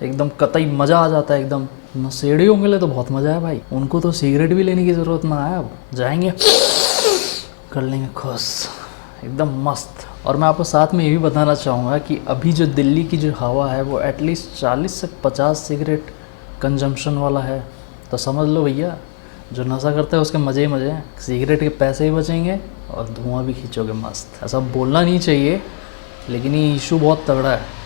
एकदम कतई मज़ा आ जाता है एकदम। नशेड़ियों के लिए तो बहुत मज़ा है भाई, उनको तो सिगरेट भी लेने की ज़रूरत ना है, अब जाएंगे कर लेंगे खुश, एकदम मस्त। और मैं आपको साथ में ये भी बताना चाहूँगा कि अभी जो दिल्ली की जो हवा है वो एटलीस्ट 40 से 50 सिगरेट कंजम्पशन वाला है। तो समझ लो भैया, जो नशा करता है उसके मज़े ही मज़े हैं, सिगरेट के पैसे भी बचेंगे और धुआं भी खींचोगे मस्त। ऐसा बोलना नहीं चाहिए, लेकिन ये इशू बहुत तगड़ा है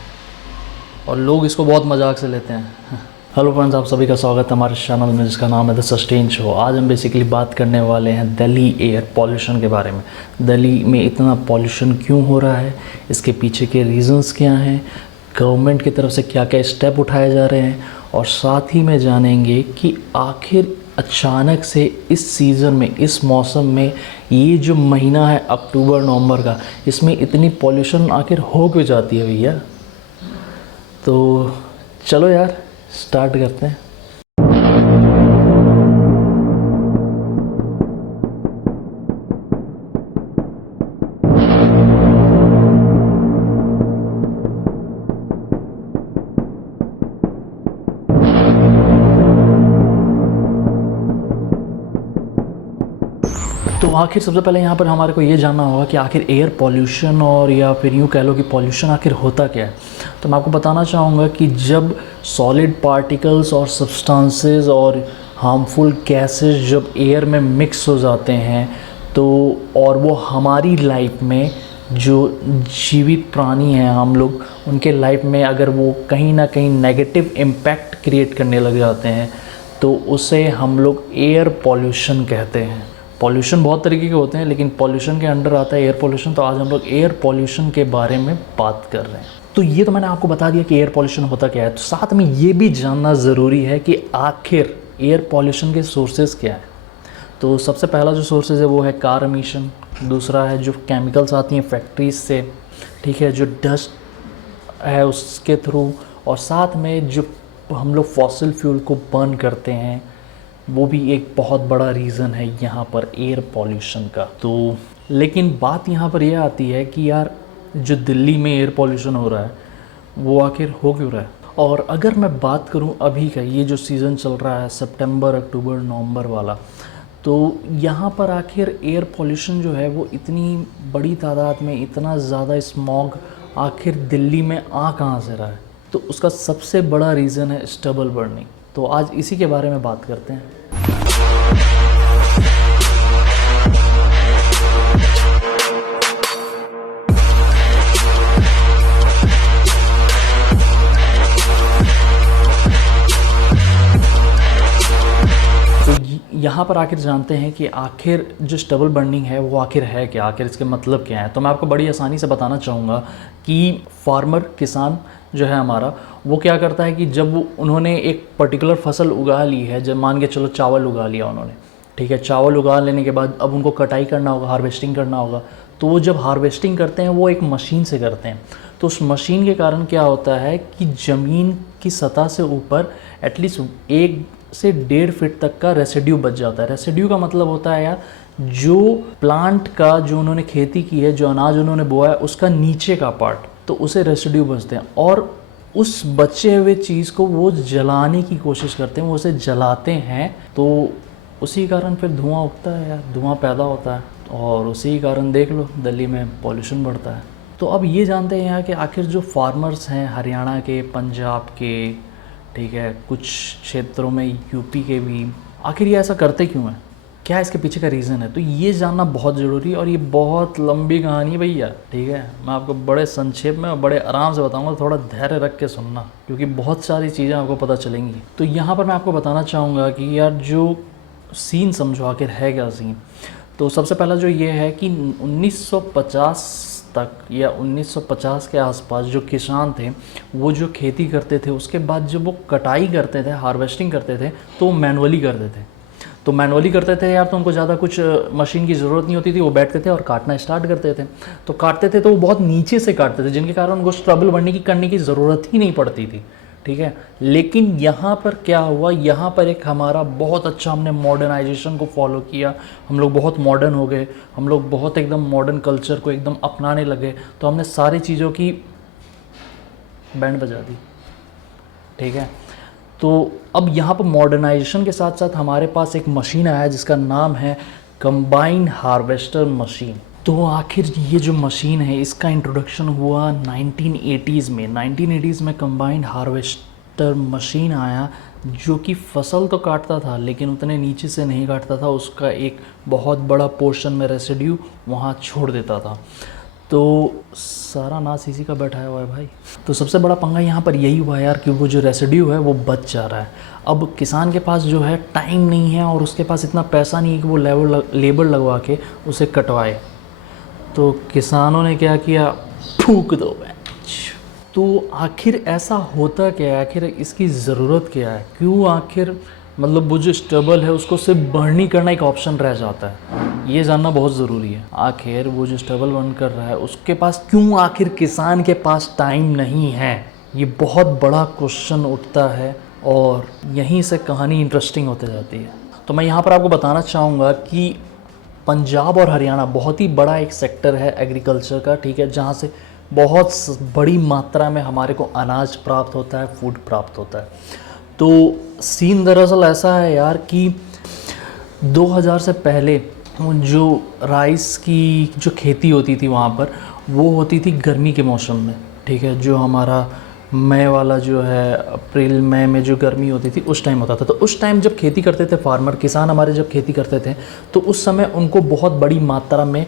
और लोग इसको बहुत मजाक से लेते हैं। हेलो फ्रेंड्स, आप सभी का स्वागत है हमारे चैनल में जिसका नाम है द सस्टेन शो। आज हम बेसिकली बात करने वाले हैं दिल्ली एयर पॉल्यूशन के बारे में। दिल्ली में इतना पॉल्यूशन क्यों हो रहा है, इसके पीछे के रीजंस क्या हैं, गवर्नमेंट की तरफ से क्या क्या स्टेप उठाए जा रहे हैं, और साथ ही में जानेंगे कि आखिर अचानक से इस सीज़न में, इस मौसम में, ये जो महीना है अक्टूबर नवंबर का, इसमें इतनी पॉल्यूशन आखिर हो क्यों जाती है भैया। तो चलो यार स्टार्ट करते हैं। तो आखिर सबसे पहले यहाँ पर हमारे को ये जानना होगा कि आखिर एयर पॉल्यूशन, और या फिर यूँ कह लो कि पॉल्यूशन आखिर होता क्या है। तो मैं आपको बताना चाहूँगा कि जब सॉलिड पार्टिकल्स और सब्सटेंसेस और हार्मफुल गैसेस जब एयर में मिक्स हो जाते हैं, तो और वो हमारी लाइफ में, जो जीवित प्राणी हैं हम लोग, उनके लाइफ में अगर वो कहीं ना कहीं नेगेटिव इम्पैक्ट क्रिएट करने लग जाते हैं, तो उसे हम लोग एयर पॉल्यूशन कहते हैं। पॉल्यूशन बहुत तरीके के होते हैं, लेकिन पॉल्यूशन के अंडर आता है एयर पॉल्यूशन। तो आज हम लोग एयर पॉल्यूशन के बारे में बात कर रहे हैं। तो ये तो मैंने आपको बता दिया कि एयर पॉल्यूशन होता क्या है, तो साथ में ये भी जानना ज़रूरी है कि आखिर एयर पॉल्यूशन के सोर्सेज क्या हैं। तो सबसे पहला जो सोर्सेज है वो है कार एमिशन, दूसरा है जो केमिकल्स आती हैं फैक्ट्रीज से, ठीक है, जो डस्ट है उसके थ्रू, और साथ में जो हम लोग फॉसिल फ्यूल को बर्न करते हैं, वो भी एक बहुत बड़ा रीज़न है यहाँ पर एयर पॉल्यूशन का। तो लेकिन बात यहाँ पर यह आती है कि यार जो दिल्ली में एयर पॉल्यूशन हो रहा है वो आखिर हो क्यों रहा है। और अगर मैं बात करूँ अभी का, ये जो सीज़न चल रहा है सितंबर अक्टूबर नवंबर वाला, तो यहाँ पर आखिर एयर पॉल्यूशन जो है वो इतनी बड़ी तादाद में, इतना ज़्यादा स्मॉग आखिर दिल्ली में आ कहाँ से रहा है। तो उसका सबसे बड़ा रीज़न है स्टबल बर्निंग। तो आज इसी के बारे में बात करते हैं। यहाँ पर आखिर जानते हैं कि आखिर जो स्टबल बर्निंग है वो आखिर है क्या, आखिर इसके मतलब क्या है। तो मैं आपको बड़ी आसानी से बताना चाहूँगा कि फार्मर, किसान जो है हमारा, वो क्या करता है कि जब उन्होंने एक पर्टिकुलर फसल उगा ली है, जब मान के चलो चावल उगा लिया उन्होंने, ठीक है, चावल उगा लेने के बाद अब उनको कटाई करना होगा, हार्वेस्टिंग करना होगा। तो वो जब हार्वेस्टिंग करते हैं वो एक मशीन से करते हैं। तो उस मशीन के कारण क्या होता है कि ज़मीन की सतह से ऊपर एटलीस्ट 1 से 1.5 फीट तक का रेसिड्यू बच जाता है। रेसिड्यू का मतलब होता है यार, जो प्लांट का, जो उन्होंने खेती की है, जो अनाज उन्होंने बोया है, उसका नीचे का पार्ट, तो उसे रेसिड्यू बचते हैं। और उस बचे हुए चीज़ को वो जलाने की कोशिश करते हैं, वो उसे जलाते हैं, तो उसी कारण फिर धुआं उठता है यार, धुआं पैदा होता है, और उसी कारण देख लो दिल्ली में पॉल्यूशन बढ़ता है। तो अब ये जानते हैं यहाँ कि आखिर जो फार्मर्स हैं हरियाणा के, पंजाब के, ठीक है, कुछ क्षेत्रों में यूपी के भी, आखिर ये ऐसा करते क्यों हैं, क्या इसके पीछे का रीज़न है। तो ये जानना बहुत ज़रूरी है, और ये बहुत लंबी कहानी है भैया, ठीक है। मैं आपको बड़े संक्षेप में और बड़े आराम से बताऊंगा, थोड़ा धैर्य रख के सुनना, क्योंकि बहुत सारी चीज़ें आपको पता चलेंगी। तो यहाँ पर मैं आपको बताना चाहूँगा कि यार जो सीन समझो, आखिर है क्या सीन। तो सबसे पहला जो ये है कि 1950 तक या 1950 के आसपास जो किसान थे वो जो खेती करते थे, उसके बाद जब वो कटाई करते थे, हार्वेस्टिंग करते थे, तो मैनुअली करते थे। तो मैनुअली करते थे यार, तो उनको ज़्यादा कुछ मशीन की ज़रूरत नहीं होती थी, वो बैठते थे और काटना स्टार्ट करते थे। तो काटते थे तो वो बहुत नीचे से काटते थे, जिनके कारण उनको स्ट्रबल बढ़ने की करने की ज़रूरत ही नहीं पड़ती थी, ठीक है। लेकिन यहाँ पर क्या हुआ, यहाँ पर एक हमारा बहुत अच्छा, हमने मॉडर्नाइजेशन को फॉलो किया, हम लोग बहुत मॉडर्न हो गए, हम लोग बहुत एकदम मॉडर्न कल्चर को एकदम अपनाने लगे। तो हमने सारी चीज़ों की बैंड बजा दी, ठीक है। तो अब यहाँ पर मॉडर्नाइजेशन के साथ साथ हमारे पास एक मशीन आया है जिसका नाम है कंबाइन हार्वेस्टर मशीन। तो आखिर ये जो मशीन है इसका इंट्रोडक्शन हुआ 1980s में। 1980s में कंबाइंड हार्वेस्टर मशीन आया जो कि फसल तो काटता था लेकिन उतने नीचे से नहीं काटता था, उसका एक बहुत बड़ा पोर्शन में रेसिड्यू वहाँ छोड़ देता था। तो सारा नाश इसी का बैठा हुआ है भाई। तो सबसे बड़ा पंगा यहाँ पर यही हुआ यार कि वो जो रेसिड्यू है वो बच जा रहा है। अब किसान के पास जो है टाइम नहीं है और उसके पास इतना पैसा नहीं है कि वो लेबर लगवा के उसे कटवाए। तो किसानों ने क्या किया, फूक दो बैच। तो आखिर ऐसा होता क्या है, आखिर इसकी ज़रूरत क्या है, क्यों आखिर मतलब वो जो स्टबल है उसको सिर्फ बर्नी करना एक ऑप्शन रह जाता है, ये जानना बहुत ज़रूरी है। आखिर वो जो स्टबल बर्न कर रहा है उसके पास क्यों आखिर किसान के पास टाइम नहीं है, ये बहुत बड़ा क्वेश्चन उठता है और यहीं से कहानी इंटरेस्टिंग होते जाती है। तो मैं यहाँ पर आपको बताना चाहूँगा कि पंजाब और हरियाणा बहुत ही बड़ा एक सेक्टर है एग्रीकल्चर का, ठीक है, जहाँ से बहुत बड़ी मात्रा में हमारे को अनाज प्राप्त होता है, फूड प्राप्त होता है। तो सीन दरअसल ऐसा है यार कि 2000 से पहले जो राइस की जो खेती होती थी वहाँ पर वो होती थी गर्मी के मौसम में, ठीक है, जो हमारा मई वाला जो है अप्रैल मई में जो गर्मी होती थी उस टाइम होता था। तो उस टाइम जब खेती करते थे फार्मर, किसान हमारे जब खेती करते थे तो उस समय उनको बहुत बड़ी मात्रा में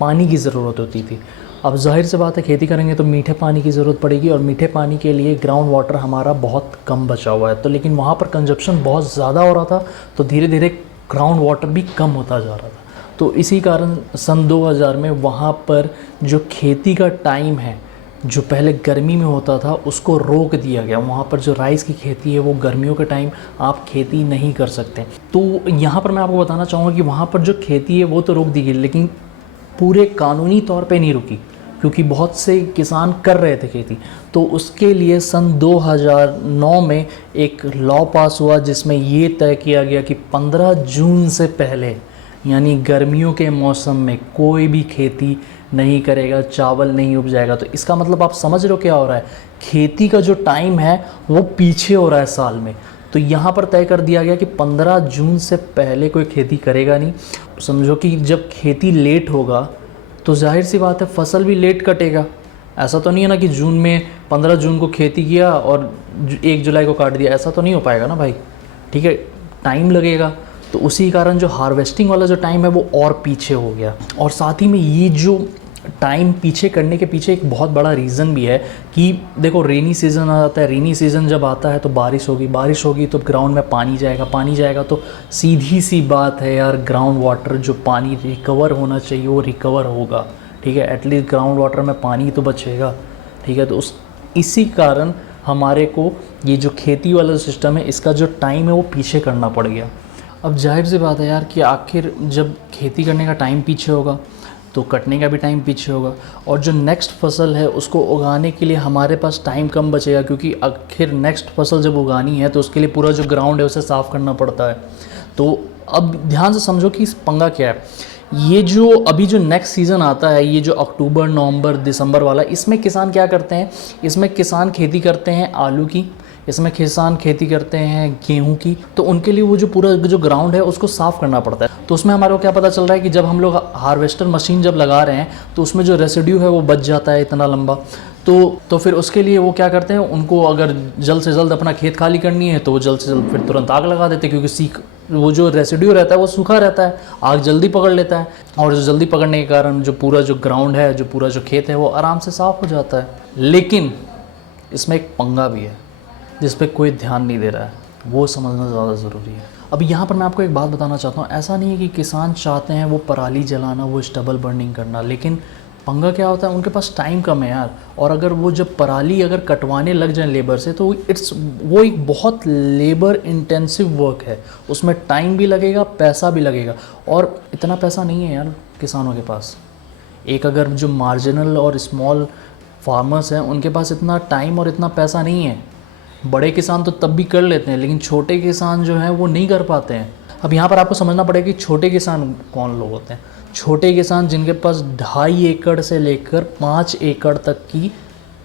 पानी की ज़रूरत होती थी। अब जाहिर सी बात है खेती करेंगे तो मीठे पानी की ज़रूरत पड़ेगी और मीठे पानी के लिए ग्राउंड वाटर हमारा बहुत कम बचा हुआ है। तो लेकिन वहाँ पर कंजप्शन बहुत ज़्यादा हो रहा था तो धीरे धीरे ग्राउंड वाटर भी कम होता जा रहा था। तो इसी कारण सन 2000 में वहाँ पर जो खेती का टाइम है जो पहले गर्मी में होता था उसको रोक दिया गया। वहाँ पर जो राइस की खेती है वो गर्मियों के टाइम आप खेती नहीं कर सकते। तो यहाँ पर मैं आपको बताना चाहूँगा कि वहाँ पर जो खेती है वो तो रोक दी गई लेकिन पूरे कानूनी तौर पे नहीं रुकी, क्योंकि बहुत से किसान कर रहे थे खेती। तो उसके लिए सन 2009 में एक लॉ पास हुआ जिसमें ये तय किया गया कि 15 जून से पहले यानी गर्मियों के मौसम में कोई भी खेती नहीं करेगा, चावल नहीं उपजाएगा। तो इसका मतलब आप समझ रहे हो क्या हो रहा है, खेती का जो टाइम है वो पीछे हो रहा है साल में। तो यहाँ पर तय कर दिया गया कि 15 जून से पहले कोई खेती करेगा नहीं। समझो कि जब खेती लेट होगा तो जाहिर सी बात है फसल भी लेट कटेगा। ऐसा तो नहीं है ना कि जून में 15 जून को खेती किया और 1 जुलाई को काट दिया, ऐसा तो नहीं हो पाएगा ना भाई, ठीक है, टाइम लगेगा। तो उसी कारण जो हार्वेस्टिंग वाला जो टाइम है वो और पीछे हो गया। और साथ ही में ये जो टाइम पीछे करने के पीछे एक बहुत बड़ा रीज़न भी है कि देखो रेनी सीज़न आ जाता है, रेनी सीज़न जब आता है तो बारिश होगी तो ग्राउंड में पानी जाएगा तो सीधी सी बात है यार, ग्राउंड वाटर जो पानी रिकवर होना चाहिए वो रिकवर होगा, ठीक है, एटलीस्ट ग्राउंड वाटर में पानी तो बचेगा, ठीक है। तो इसी कारण हमारे को ये जो खेती वाला सिस्टम है इसका जो टाइम है वो पीछे करना पड़ गया। अब जाहिर सी बात है यार कि आखिर जब खेती करने का टाइम पीछे होगा तो कटने का भी टाइम पीछे होगा और जो नेक्स्ट फसल है उसको उगाने के लिए हमारे पास टाइम कम बचेगा, क्योंकि आखिर नेक्स्ट फसल जब उगानी है तो उसके लिए पूरा जो ग्राउंड है उसे साफ़ करना पड़ता है। तो अब ध्यान से समझो कि इस पंगा क्या है। ये जो अभी जो नेक्स्ट सीज़न आता है, ये जो अक्टूबर नवंबर दिसंबर वाला, इसमें किसान क्या करते हैं, इसमें किसान खेती करते हैं आलू की, इसमें किसान खेती करते हैं गेहूं की। तो उनके लिए वो जो पूरा जो ग्राउंड है उसको साफ़ करना पड़ता है। तो उसमें हमारे को क्या पता चल रहा है कि जब हम लोग हार्वेस्टर मशीन जब लगा रहे हैं तो उसमें जो रेसिड्यू है वो बच जाता है इतना लंबा। तो फिर उसके लिए वो क्या करते हैं, उनको अगर जल्द से जल्द अपना खेत खाली करनी है तो वो जल्द से जल्द फिर तुरंत आग लगा देते हैं, क्योंकि वो जो रेसिड्यू रहता है वो सूखा रहता है, आग जल्दी पकड़ लेता है और जो जल्दी पकड़ने के कारण जो पूरा जो ग्राउंड है, जो पूरा जो खेत है वो आराम से साफ़ हो जाता है। लेकिन इसमें एक पंगा भी है जिस पे कोई ध्यान नहीं दे रहा है, वो समझना ज़्यादा ज़रूरी है। अब यहाँ पर मैं आपको एक बात बताना चाहता हूँ, ऐसा नहीं है कि किसान चाहते हैं वो पराली जलाना, वो स्टबल बर्निंग करना, लेकिन पंगा क्या होता है, उनके पास टाइम कम है यार। और अगर वो जब पराली अगर कटवाने लग जाए लेबर से तो वो एक बहुत लेबर इंटेंसिव वर्क है, उसमें टाइम भी लगेगा, पैसा भी लगेगा, और इतना पैसा नहीं है यार किसानों के पास। एक अगर जो मार्जिनल और स्मॉल फार्मर्स हैं उनके पास इतना टाइम और इतना पैसा नहीं है। बड़े किसान तो तब भी कर लेते हैं लेकिन छोटे किसान जो हैं वो नहीं कर पाते हैं। अब यहाँ पर आपको समझना पड़ेगा कि छोटे किसान कौन लोग होते हैं। छोटे किसान जिनके पास 2.5 एकड़ से लेकर 5 एकड़ तक की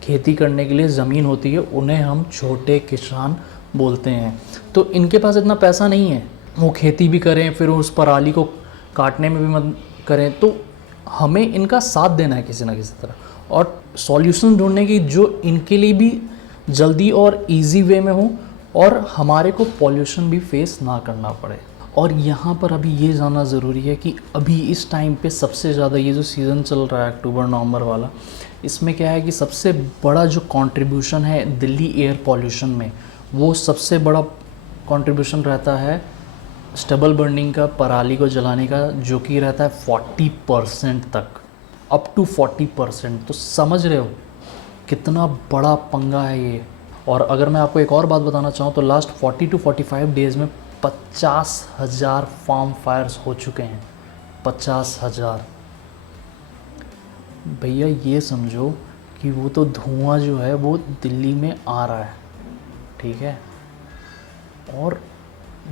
खेती करने के लिए ज़मीन होती है उन्हें हम छोटे किसान बोलते हैं। तो इनके पास इतना पैसा नहीं है वो खेती भी करें फिर उस पराली को काटने में भी मदद करें। तो हमें इनका साथ देना है किसी ना किसी तरह और सॉल्यूशन ढूंढने की जो इनके लिए भी जल्दी और इजी वे में हो और हमारे को पॉल्यूशन भी फेस ना करना पड़े। और यहाँ पर अभी ये जानना ज़रूरी है कि अभी इस टाइम पे सबसे ज़्यादा ये जो सीज़न चल रहा है अक्टूबर नवंबर वाला, इसमें क्या है कि सबसे बड़ा जो कंट्रीब्यूशन है दिल्ली एयर पॉल्यूशन में, वो सबसे बड़ा कंट्रीब्यूशन रहता है स्टबल बर्निंग का, पराली को जलाने का, जो कि रहता है 40% तक, अप टू 40%। तो समझ रहे हो कितना बड़ा पंगा है ये। और अगर मैं आपको एक और बात बताना चाहूँ तो लास्ट 40 to 45 डेज़ में 50,000 फार्म फायर्स हो चुके हैं। 50,000। भैया ये समझो कि वो तो धुआं जो है वो दिल्ली में आ रहा है, ठीक है, और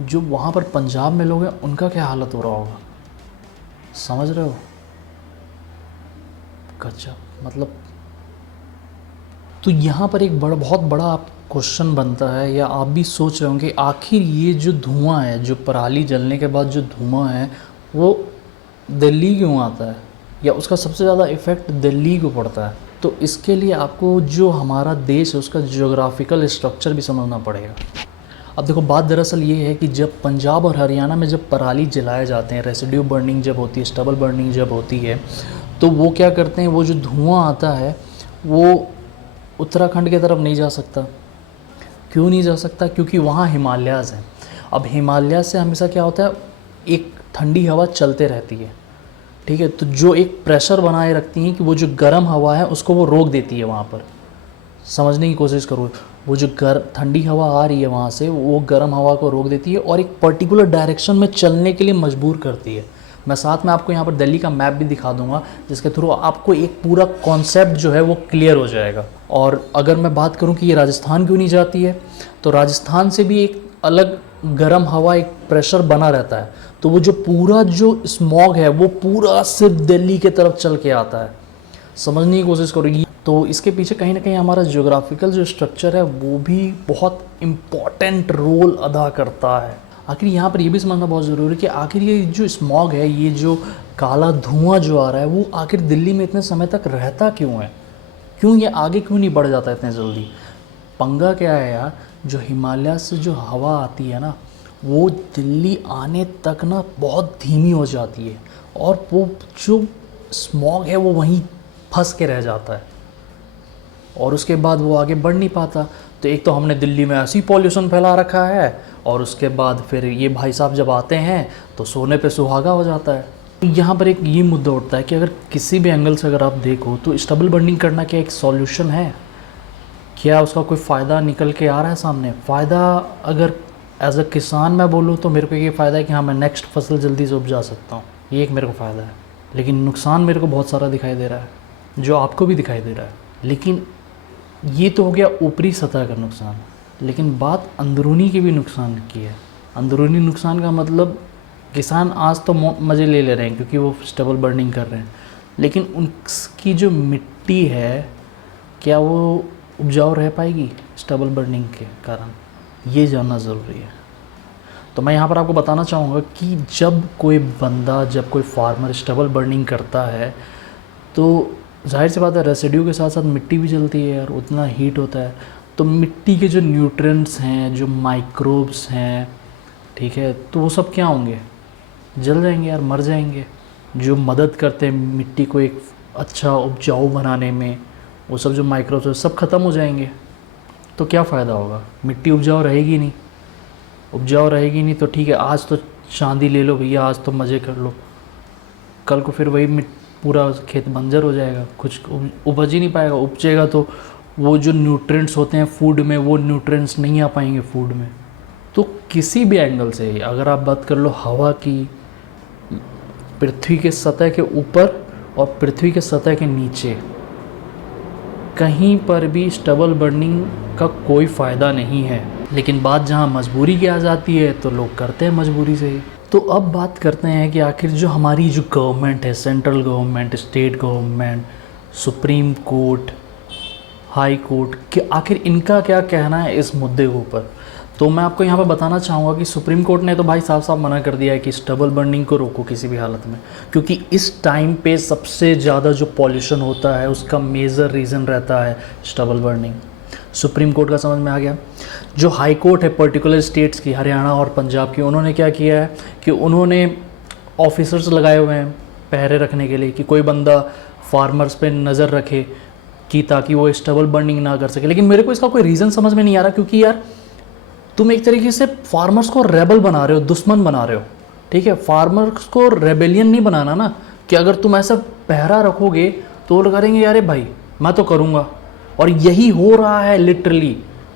जो वहाँ पर पंजाब में लोग हैं उनका क्या हालत हो रहा होगा, समझ रहे हो। गजब। मतलब तो यहाँ पर एक बहुत बड़ा क्वेश्चन बनता है या आप भी सोच रहे होंगे आखिर ये जो धुआं है, जो पराली जलने के बाद जो धुआं है वो दिल्ली क्यों आता है या उसका सबसे ज़्यादा इफ़ेक्ट दिल्ली को पड़ता है। तो इसके लिए आपको जो हमारा देश है उसका ज्योग्राफिकल स्ट्रक्चर भी समझना पड़ेगा। अब देखो बात दरअसल ये है कि जब पंजाब और हरियाणा में जब पराली जलाए जाते हैं, रेसिड्यू बर्निंग जब होती है, स्टबल बर्निंग जब होती है, तो वो क्या करते हैं, वो जो धुआं आता है वो उत्तराखंड की तरफ नहीं जा सकता। क्यों नहीं जा सकता? क्योंकि वहाँ हिमालयाज़ हैं। अब हिमालय से हमेशा क्या होता है, एक ठंडी हवा चलते रहती है, ठीक है, तो जो एक प्रेशर बनाए रखती हैं कि वो जो गर्म हवा है उसको वो रोक देती है। वहाँ पर समझने की कोशिश करो, वो जो ठंडी हवा आ रही है वहाँ से वो गर्म हवा को रोक देती है और एक पर्टिकुलर डायरेक्शन में चलने के लिए मजबूर करती है। मैं साथ में आपको यहाँ पर दिल्ली का मैप भी दिखा दूंगा जिसके थ्रू आपको एक पूरा कॉन्सेप्ट जो है वो क्लियर हो जाएगा। और अगर मैं बात करूँ कि ये राजस्थान क्यों नहीं जाती है, तो राजस्थान से भी एक अलग गर्म हवा, एक प्रेशर बना रहता है, तो वो जो पूरा जो स्मॉग है वो पूरा सिर्फ दिल्ली के तरफ चल के आता है। समझने की कोशिश करोगी तो इसके पीछे कहीं ना कहीं हमारा ज्योग्राफिकल जो स्ट्रक्चर है वो भी बहुत इम्पॉर्टेंट रोल अदा करता है। आखिर यहाँ पर ये भी समझना बहुत ज़रूरी है कि आखिर ये जो स्मॉग है, ये जो काला धुआं जो आ रहा है वो आखिर दिल्ली में इतने समय तक रहता क्यों है, क्यों ये आगे क्यों नहीं बढ़ जाता इतने जल्दी। पंगा क्या है यार, जो हिमालय से जो हवा आती है ना वो दिल्ली आने तक ना बहुत धीमी हो जाती है और वो जो स्मॉग है वो वहीं फंस के रह जाता है और उसके बाद वो आगे बढ़ नहीं पाता। तो एक तो हमने दिल्ली में ऐसी पॉल्यूशन फैला रखा है और उसके बाद फिर ये भाई साहब जब आते हैं तो सोने पे सुहागा हो जाता है। यहाँ पर एक ये मुद्दा उठता है कि अगर किसी भी एंगल से अगर आप देखो तो स्टबल बर्निंग करना क्या एक सॉल्यूशन है, क्या उसका कोई फ़ायदा निकल के आ रहा है सामने। फ़ायदा अगर एज अ किसान मैं बोलूँ तो मेरे को ये फ़ायदा है कि हाँ मैं नेक्स्ट फसल जल्दी से उपजा सकता हूँ, ये एक मेरे को फ़ायदा है। लेकिन नुकसान मेरे को बहुत सारा दिखाई दे रहा है जो आपको भी दिखाई दे रहा है। लेकिन ये तो हो गया ऊपरी सतह का नुकसान, लेकिन बात अंदरूनी के भी नुकसान की है। अंदरूनी नुकसान का मतलब किसान आज तो मज़े ले रहे हैं क्योंकि वो स्टबल बर्निंग कर रहे हैं, लेकिन उनकी जो मिट्टी है क्या वो उपजाऊ रह पाएगी स्टबल बर्निंग के कारण, ये जानना ज़रूरी है। तो मैं यहाँ पर आपको बताना चाहूँगा कि जब कोई बंदा, जब कोई फार्मर स्टबल बर्निंग करता है तो जाहिर सी बात है रेसिड्यू के साथ साथ मिट्टी भी जलती है यार, उतना हीट होता है। तो मिट्टी के जो न्यूट्रिएंट्स हैं, जो माइक्रोब्स हैं, ठीक है, तो वो सब क्या होंगे, जल जाएंगे यार, मर जाएंगे। जो मदद करते हैं मिट्टी को एक अच्छा उपजाऊ बनाने में, वो सब जो माइक्रोब्स हैं सब ख़त्म हो जाएंगे। तो क्या फ़ायदा होगा, मिट्टी उपजाऊ रहेगी नहीं। उपजाऊ रहेगी नहीं तो ठीक है, आज तो चांदी ले लो भैया, आज तो मज़े कर लो, कल को फिर वही पूरा खेत बंजर हो जाएगा, कुछ उपज ही नहीं पाएगा। उपजेगा तो वो जो न्यूट्रिएंट्स होते हैं फूड में, वो न्यूट्रिएंट्स नहीं आ पाएंगे फूड में। तो किसी भी एंगल से अगर आप बात कर लो हवा की, पृथ्वी के सतह के ऊपर और पृथ्वी के सतह के नीचे, कहीं पर भी स्टबल बर्निंग का कोई फ़ायदा नहीं है। लेकिन बात जहाँ मजबूरी की आ जाती है तो लोग करते हैं मजबूरी से ही। तो अब बात करते हैं कि आखिर जो हमारी जो गवर्नमेंट है, central government, state government, supreme court, high court कि आखिर इनका क्या कहना है इस मुद्दे के ऊपर। तो मैं आपको यहाँ पर बताना चाहूँगा कि सुप्रीम कोर्ट ने तो भाई साफ साफ मना कर दिया है कि स्टबल बर्निंग को रोको किसी भी हालत में, क्योंकि इस टाइम पे सबसे ज़्यादा जो पॉल्यूशन होता है उसका मेजर रीज़न रहता है स्टबल बर्निंग। सुप्रीम कोर्ट का समझ में आ गया। जो हाई कोर्ट है पर्टिकुलर स्टेट्स की, हरियाणा और पंजाब की, उन्होंने क्या किया है कि उन्होंने ऑफिसर्स लगाए हुए हैं पहरे रखने के लिए कि कोई बंदा फार्मर्स पे नज़र रखे कि ताकि वो स्टबल बर्निंग ना कर सके। लेकिन मेरे को इसका कोई रीज़न समझ में नहीं आ रहा, क्योंकि यार तुम एक तरीके से फार्मर्स को रेबल बना रहे हो, दुश्मन बना रहे हो। ठीक है, फार्मर्स को रेबेलियन नहीं बनाना ना, कि अगर तुम ऐसा पहरा रखोगे तो वो करेंगे यार भाई मैं तो करूँगा। और यही हो रहा है लिटरली।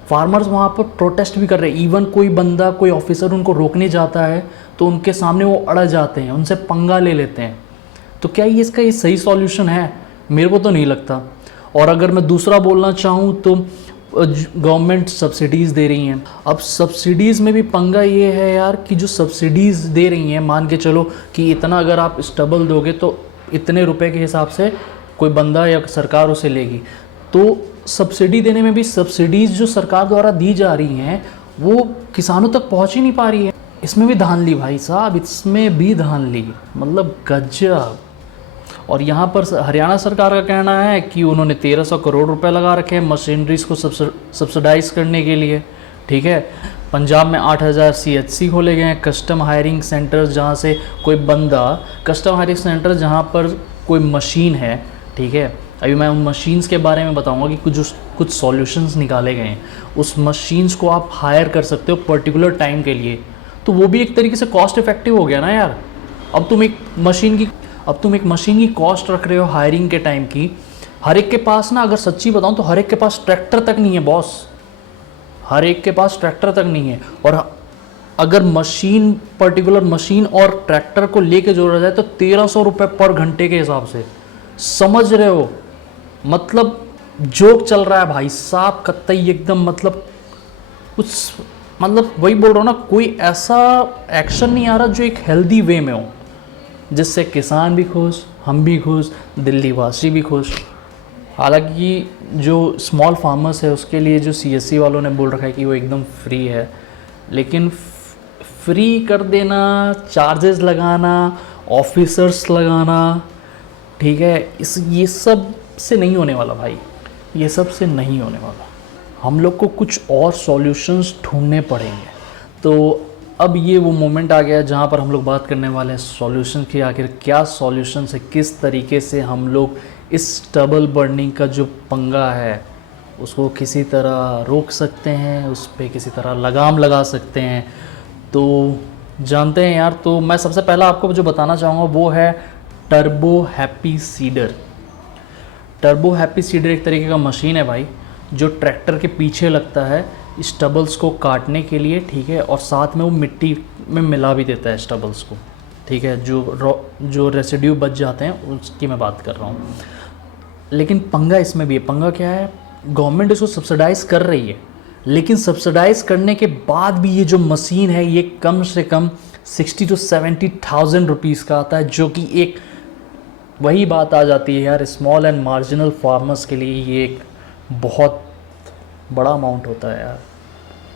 फार्मर्स वहाँ पर प्रोटेस्ट भी कर रहे हैं। इवन कोई बंदा, कोई ऑफिसर उनको रोकने जाता है तो उनके सामने वो अड़ जाते हैं, उनसे पंगा ले लेते हैं। तो क्या ये इसका ये सही सॉल्यूशन है? मेरे को तो नहीं लगता। और अगर मैं दूसरा बोलना चाहूँ तो गवर्नमेंट सब्सिडीज़ दे रही हैं। अब सब्सिडीज़ में भी पंगा ये है यार कि जो सब्सिडीज़ दे रही हैं, मान के चलो कि इतना अगर आप स्टबल दोगे तो इतने रुपए के हिसाब से कोई बंदा या सरकार उसे लेगी। तो सब्सिडी देने में भी सब्सिडीज़ जो सरकार द्वारा दी जा रही हैं वो किसानों तक पहुंच ही नहीं पा रही है। इसमें भी धांधली भाई साहब, इसमें भी धांधली, मतलब गजब। और यहाँ पर हरियाणा सरकार का कहना है कि उन्होंने 1300 करोड़ रुपए लगा रखे हैं मशीनरीज को सब्सिडाइज करने के लिए। ठीक है, पंजाब में 8000 CHC खोले गए हैं, कस्टम हायरिंग सेंटर्स, जहाँ से कोई बंदा, कस्टम हायरिंग सेंटर जहाँ पर कोई मशीन है। ठीक है, अभी मैं उन मशीन्स के बारे में बताऊंगा कि कुछ सॉल्यूशंस निकाले गए हैं। उस मशीन्स को आप हायर कर सकते हो पर्टिकुलर टाइम के लिए, तो वो भी एक तरीके से कॉस्ट इफेक्टिव हो गया ना यार। अब तुम एक मशीन की कॉस्ट रख रहे हो हायरिंग के टाइम की। हर एक के पास ना, अगर सच्ची बताऊं तो हर एक के पास ट्रैक्टर तक नहीं है बॉस, हर एक के पास ट्रैक्टर तक नहीं है। और अगर पर्टिकुलर मशीन और ट्रैक्टर को लेके जोड़ा जाए तो 1300 रुपये पर घंटे के हिसाब से, समझ रहे हो? मतलब जोक चल रहा है भाई साहब, कतई एकदम, मतलब वही बोल रहा हूँ ना, कोई ऐसा एक्शन नहीं आ रहा जो एक हेल्दी वे में हो, जिससे किसान भी खुश, हम भी खुश, दिल्ली वासी भी खुश। हालांकि जो स्मॉल फार्मर्स है उसके लिए जो CSC वालों ने बोल रखा है कि वो एकदम फ्री है, लेकिन फ्री कर देना, चार्जेस लगाना, ऑफिसर्स लगाना, ठीक है, ये सब से नहीं होने वाला भाई, ये सब से नहीं होने वाला। हम लोग को कुछ और सॉल्यूशंस ढूंढने पड़ेंगे। तो अब ये वो मोमेंट आ गया जहाँ पर हम लोग बात करने वाले हैं सॉल्यूशन की। आखिर क्या सॉल्यूशन है, किस तरीके से हम लोग इस स्टबल बर्निंग का जो पंगा है उसको किसी तरह रोक सकते हैं, उस पर किसी तरह लगाम लगा सकते हैं। तो जानते हैं यार। तो मैं सबसे पहला आपको जो बताना चाहूँगा वो है turbo happy seeder. Turbo happy seeder एक तरीके का मशीन है भाई, जो ट्रैक्टर के पीछे लगता है स्टबल्स को काटने के लिए। ठीक है, और साथ में वो मिट्टी में मिला भी देता है स्टबल्स को। ठीक है, जो रेसिड्यू बच जाते हैं उसकी मैं बात कर रहा हूँ। लेकिन पंगा इसमें भी है। पंगा क्या है, गवर्नमेंट इसको सब्सिडाइज़ कर रही है, लेकिन सब्सिडाइज़ करने के बाद भी ये जो मशीन है ये कम से कम 60 to 70,000 रुपीज़ का आता है, जो कि एक वही बात आ जाती है यार, स्मॉल एंड मार्जिनल फार्मर्स के लिए ये एक बहुत बड़ा अमाउंट होता है यार।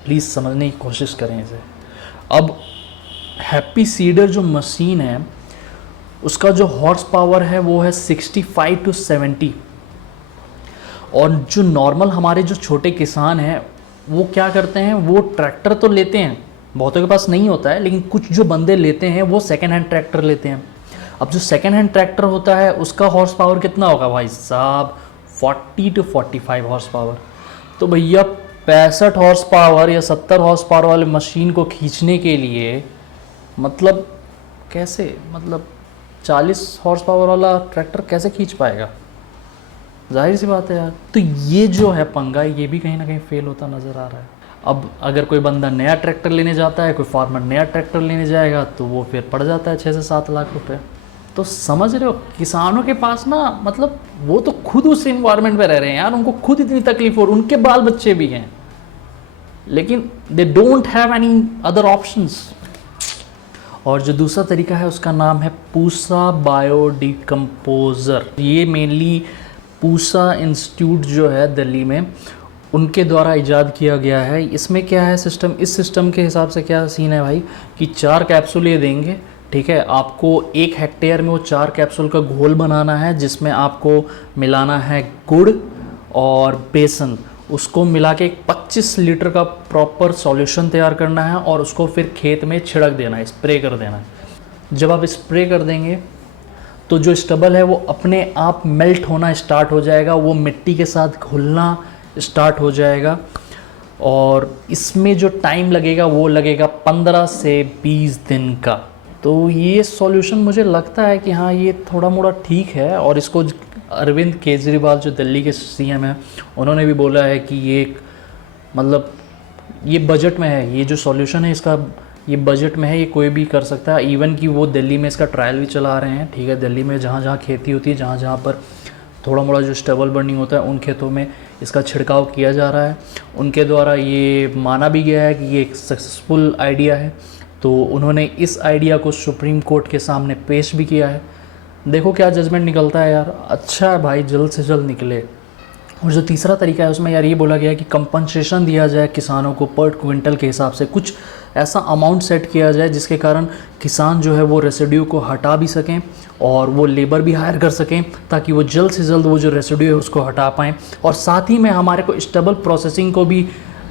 प्लीज़ समझने की कोशिश करें इसे। अब हैप्पी सीडर जो मशीन है उसका जो हॉर्स पावर है वो है 65 to 70। और जो नॉर्मल हमारे जो छोटे किसान हैं वो क्या करते हैं, वो ट्रैक्टर तो लेते हैं, बहुतों के पास नहीं होता है, लेकिन कुछ जो बंदे लेते हैं वो सेकेंड हैंड ट्रैक्टर लेते हैं। अब जो सेकेंड हैंड ट्रैक्टर होता है उसका हॉर्स पावर कितना होगा भाई साहब, 40 to 45 हॉर्स पावर। तो भैया 65 हॉर्स पावर या 70 हॉर्स पावर वाले मशीन को खींचने के लिए मतलब कैसे, मतलब 40 हॉर्स पावर वाला ट्रैक्टर कैसे खींच पाएगा? जाहिर सी बात है यार। तो ये जो है पंगा, ये भी कहीं ना कहीं फेल होता नज़र आ रहा है। अब अगर कोई बंदा नया ट्रैक्टर लेने जाता है, कोई फार्मर नया ट्रैक्टर लेने जाएगा तो वो फिर पड़ जाता है 6 से 7 लाख रुपए। तो समझ रहे हो, किसानों के पास ना, मतलब वो तो खुद उस इन्वायरमेंट में रह रहे हैं यार, उनको खुद इतनी तकलीफ हो, उनके बाल बच्चे भी हैं, लेकिन they don't have any other options. और जो दूसरा तरीका है उसका नाम है पूसा बायोडिकम्पोज़र। ये मेनली पूसा इंस्टीट्यूट जो है दिल्ली में, उनके द्वारा इजाद किया गया है। इसमें क्या है सिस्टम, इस सिस्टम के हिसाब से क्या सीन है भाई कि 4 कैप्सूल ये देंगे, ठीक है। आपको 1 हेक्टेयर में वो 4 कैप्सूल का घोल बनाना है, जिसमें आपको मिलाना है गुड़ और बेसन। उसको मिला के 25 लीटर का प्रॉपर सॉल्यूशन तैयार करना है और उसको फिर खेत में छिड़क देना है, स्प्रे कर देना है। जब आप स्प्रे कर देंगे तो जो स्टबल है वो अपने आप मेल्ट होना स्टार्ट हो जाएगा, वो मिट्टी के साथ घुलना स्टार्ट हो जाएगा। और इसमें जो टाइम लगेगा वो लगेगा 15 से 20 दिन का। तो ये सॉल्यूशन मुझे लगता है कि हाँ ये थोड़ा मोड़ा ठीक है। और इसको अरविंद केजरीवाल जो दिल्ली के सीएम हैं, उन्होंने भी बोला है कि ये मतलब ये बजट में है, ये जो सॉल्यूशन है इसका ये बजट में है, ये कोई भी कर सकता है। इवन कि वो दिल्ली में इसका ट्रायल भी चला रहे हैं, ठीक है। दिल्ली में जहाँ जहाँ खेती होती है, जहाँ जहाँ पर थोड़ा मोड़ा जो स्टबल बर्निंग होता है, उन खेतों में इसका छिड़काव किया जा रहा है। उनके द्वारा ये माना भी गया है कि ये एक सक्सेसफुल आइडिया है। तो उन्होंने इस आइडिया को सुप्रीम कोर्ट के सामने पेश भी किया है। देखो क्या जजमेंट निकलता है यार। अच्छा है भाई, जल्द से जल्द निकले। और जो तीसरा तरीका है उसमें यार ये बोला गया है कि कंपनसेशन दिया जाए किसानों को पर क्विंटल के हिसाब से, कुछ ऐसा अमाउंट सेट किया जाए जिसके कारण किसान जो है वो रेसिड्यू को हटा भी सकें और वो लेबर भी हायर कर सकें, ताकि वो जल्द से जल्द वो जो रेसिड्यू है उसको हटा पाएँ। और साथ ही में हमारे को स्टबल प्रोसेसिंग को भी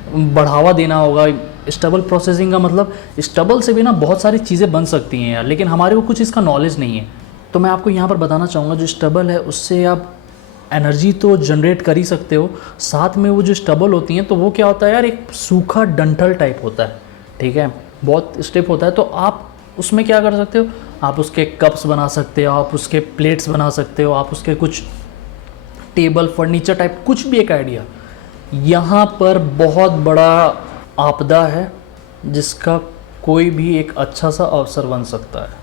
बढ़ावा देना होगा। स्टबल प्रोसेसिंग का मतलब स्टबल से भी ना बहुत सारी चीज़ें बन सकती हैं यार, लेकिन हमारे को कुछ इसका नॉलेज नहीं है। तो मैं आपको यहाँ पर बताना चाहूँगा, जो स्टबल है उससे आप एनर्जी तो जनरेट कर ही सकते हो, साथ में वो जो स्टबल होती हैं तो वो क्या होता है यार, एक सूखा डंठल टाइप होता है, ठीक है। बहुत स्टिफ होता है। तो आप उसमें क्या कर सकते हो, आप उसके कप्स बना सकते हो, आप उसके प्लेट्स बना सकते हो, आप उसके कुछ टेबल फर्नीचर टाइप कुछ भी एक आइडिया। यहाँ पर बहुत बड़ा आपदा है जिसका कोई भी एक अच्छा सा अवसर बन सकता है,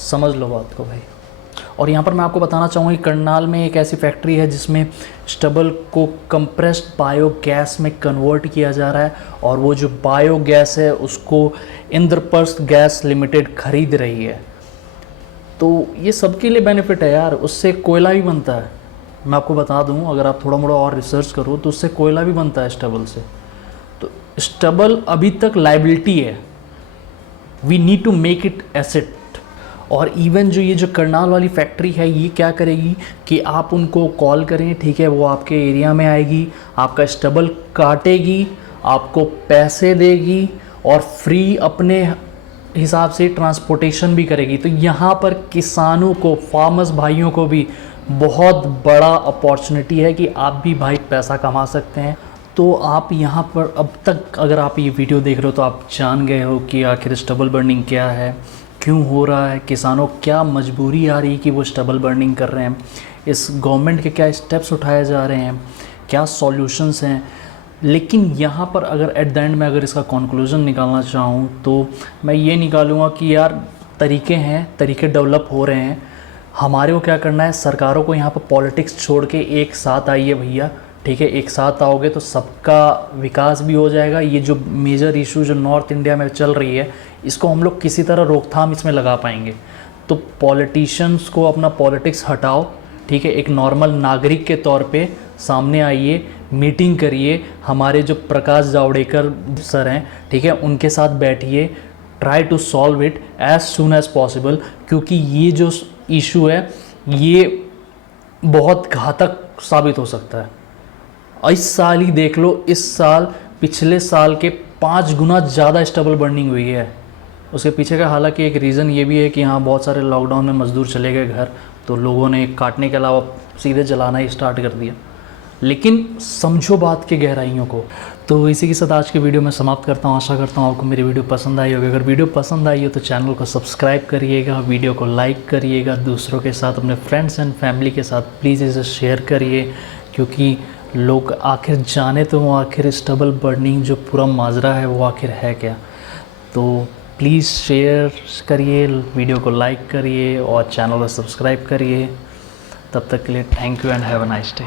समझ लो बात को भाई। और यहाँ पर मैं आपको बताना चाहूँगा कि करनाल में एक ऐसी फैक्ट्री है जिसमें स्टबल को कंप्रेस्ड बायोगैस में कन्वर्ट किया जा रहा है, और वो जो बायोगैस है उसको इंद्रप्रस्थ गैस लिमिटेड खरीद रही है। तो ये सबके लिए बेनिफिट है यार। उससे कोयला भी बनता है, मैं आपको बता दूं, अगर आप थोड़ा मोड़ा और रिसर्च करो तो उससे कोयला भी बनता है स्टबल से। तो स्टबल अभी तक लाइबिलिटी है, we need to make it asset. और इवन जो ये जो करनाल वाली फैक्ट्री है, ये क्या करेगी कि आप उनको कॉल करें, ठीक है, वो आपके एरिया में आएगी, आपका स्टबल काटेगी, आपको पैसे देगी और फ्री अपने हिसाब से ट्रांसपोर्टेशन भी करेगी। तो यहाँ पर किसानों को, फार्मर्स भाइयों को भी बहुत बड़ा अपॉर्चुनिटी है कि आप भी भाई पैसा कमा सकते हैं। तो आप यहाँ पर अब तक अगर आप ये वीडियो देख रहे हो तो आप जान गए हो कि आखिर स्टबल बर्निंग क्या है, क्यों हो रहा है, किसानों क्या मजबूरी आ रही है कि वो स्टबल बर्निंग कर रहे हैं, इस गवर्नमेंट के क्या स्टेप्स उठाए जा रहे हैं, क्या सॉल्यूशंस हैं। लेकिन यहाँ पर अगर एट द एंड में अगर इसका कंक्लूजन निकालना चाहूँ तो मैं ये निकालूँगा कि यार तरीके हैं, तरीके डेवलप हो रहे हैं। हमारे को क्या करना है, सरकारों को यहाँ पर पॉलिटिक्स छोड़ के एक साथ आइए भैया, ठीक है। एक साथ आओगे तो सबका विकास भी हो जाएगा। ये जो मेजर इशू जो नॉर्थ इंडिया में चल रही है, इसको हम लोग किसी तरह रोकथाम इसमें लगा पाएंगे। तो पॉलिटिशियंस को अपना पॉलिटिक्स हटाओ, ठीक है, एक नॉर्मल नागरिक के तौर पे सामने आइए, मीटिंग करिए, हमारे जो प्रकाश जावड़ेकर सर हैं, ठीक है, उनके साथ बैठिए, try to solve it as soon as possible. क्योंकि ये जो इशू है ये बहुत घातक साबित हो सकता है। इस साल ही देख लो, इस साल पिछले साल के 5 गुना ज़्यादा स्टबल बर्निंग हुई है। उसके पीछे का हालांकि एक रीज़न ये भी है कि यहाँ बहुत सारे लॉकडाउन में मज़दूर चले गए घर, तो लोगों ने काटने के अलावा सीधे जलाना ही स्टार्ट कर दिया। लेकिन समझो बात के गहराइयों को। तो इसी के साथ आज की वीडियो मैं समाप्त करता हूँ। आशा करता हूँ आपको मेरी वीडियो पसंद आई होगी। अगर वीडियो पसंद आई हो तो चैनल को सब्सक्राइब करिएगा, वीडियो को लाइक करिएगा, दूसरों के साथ, अपने फ्रेंड्स एंड फैमिली के साथ प्लीज़ इसे शेयर करिए, क्योंकि लोग आखिर जाने तो वो आखिर स्टबल बर्निंग जो पूरा माजरा है वो आखिर है क्या। तो प्लीज़ शेयर करिए, वीडियो को लाइक करिए और चैनल को सब्सक्राइब करिए। तब तक के लिए thank you and have a nice day.